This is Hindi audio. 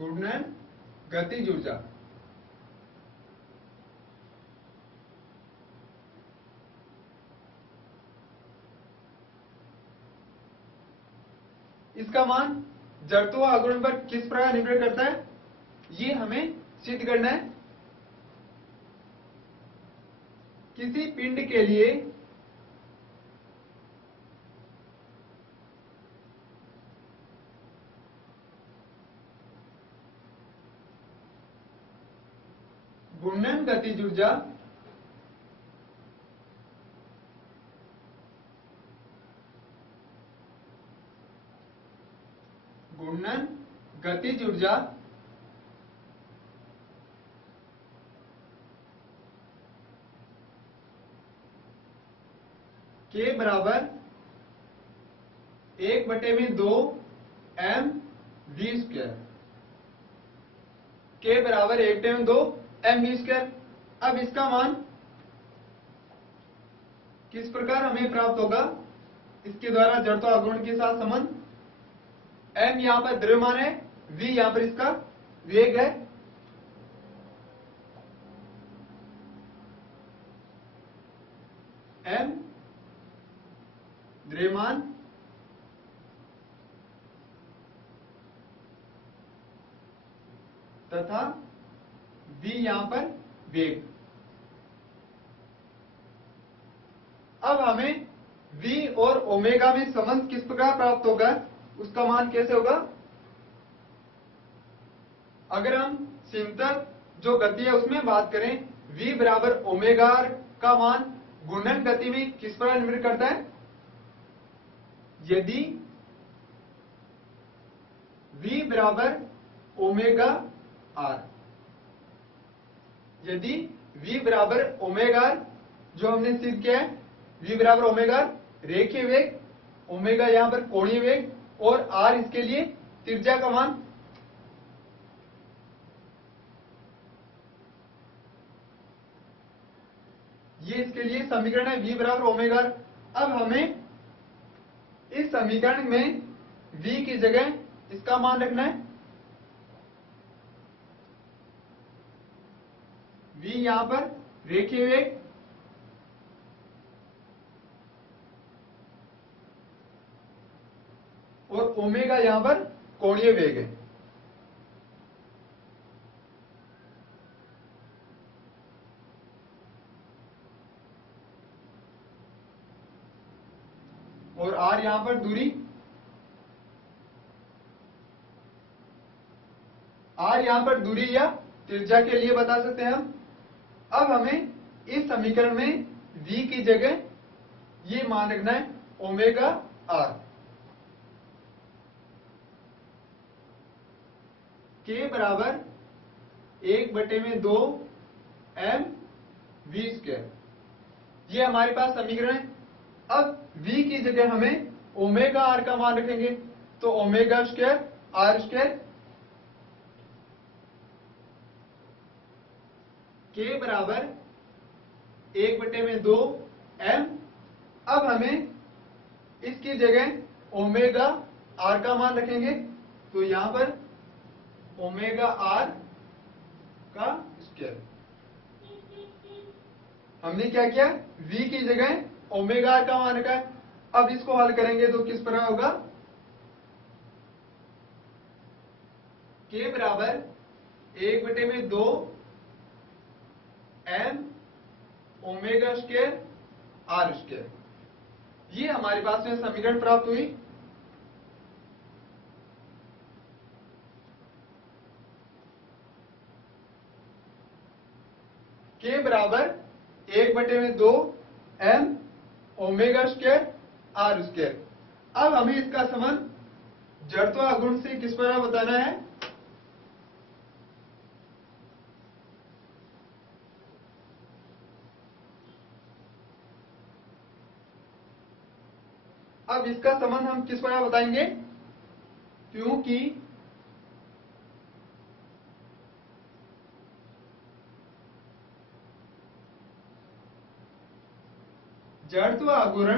घूर्णन गतिज ऊर्जा। इसका मान जड़त्व आघूर्ण पर किस प्रकार निर्भर करता है, ये हमें सिद्ध करना है। किसी पिंड के लिए घूर्णन गतिज ऊर्जा घूर्णन गतिज ऊर्जा के बराबर 1/2 mv²। के बराबर 1/2 mv²। अब इसका मान किस प्रकार हमें प्राप्त होगा, इसके द्वारा जड़त्व आघूर्ण के साथ संबंध। m यहां पर द्रव्यमान है, v यहां पर इसका वेग है। m द्रव्यमान तथा v यहां पर वेग। अब हमें v और ओमेगा में संबंध किस प्रकार प्राप्त होगा, उसका मान कैसे होगा। अगर हम सिंपल जो गति है उसमें बात करें, v बराबर ओमेगा आर का मान घूर्णन गति में किस प्रकार निर्भर करता है। यदि v बराबर ओमेगा आर, यदि v बराबर ओमेगा आर जो हमने सिद्ध किया है, v बराबर ओमेगा आर रेखीय वेग, ओमेगा यहां पर कोणीय वेग और r इसके लिए त्रिज्या का मान। ये इसके लिए समीकरण है, v बराबर ओमेगा आर। अब हमें इस समीकरण में v की जगह इसका मान रखना है। v यहां पर रेखीय वेग और ओमेगा यहां पर कोणीय वेग है। और r यहां पर दूरी, r यहां पर दूरी या त्रिज्या के लिए बता सकते हैं हम। अब हमें इस समीकरण में v की जगह ये मान रखना है ओमेगा r। के बराबर 1/2 mv²। ये हमारे पास समीकरण है। अब v की जगह हमें ओमेगा r का मान रखेंगे, तो ओमेगा स्क्वायर r स्क्वायर के बराबर 1/2 m। अब हमें इसकी जगह ओमेगा r का मान रखेंगे, तो यहां पर ओमेगा r का स्क्वायर। हमने क्या किया, v की जगह ओमेगा r का मान रखा है। अब इसको हल करेंगे तो किस प्रकार होगा, k बराबर 1/2 m omega square r square. ये हमारे पास में समीकरण प्राप्त हुई। k बराबर 1/2 m omega square r square. अब हमें इसका संबंध जड़त्व आघूर्ण से किस प्रकार बताना है। अब इसका संबंध हम किस प्रकार बताएंगे, क्योंकि जड़त्व आघूर्ण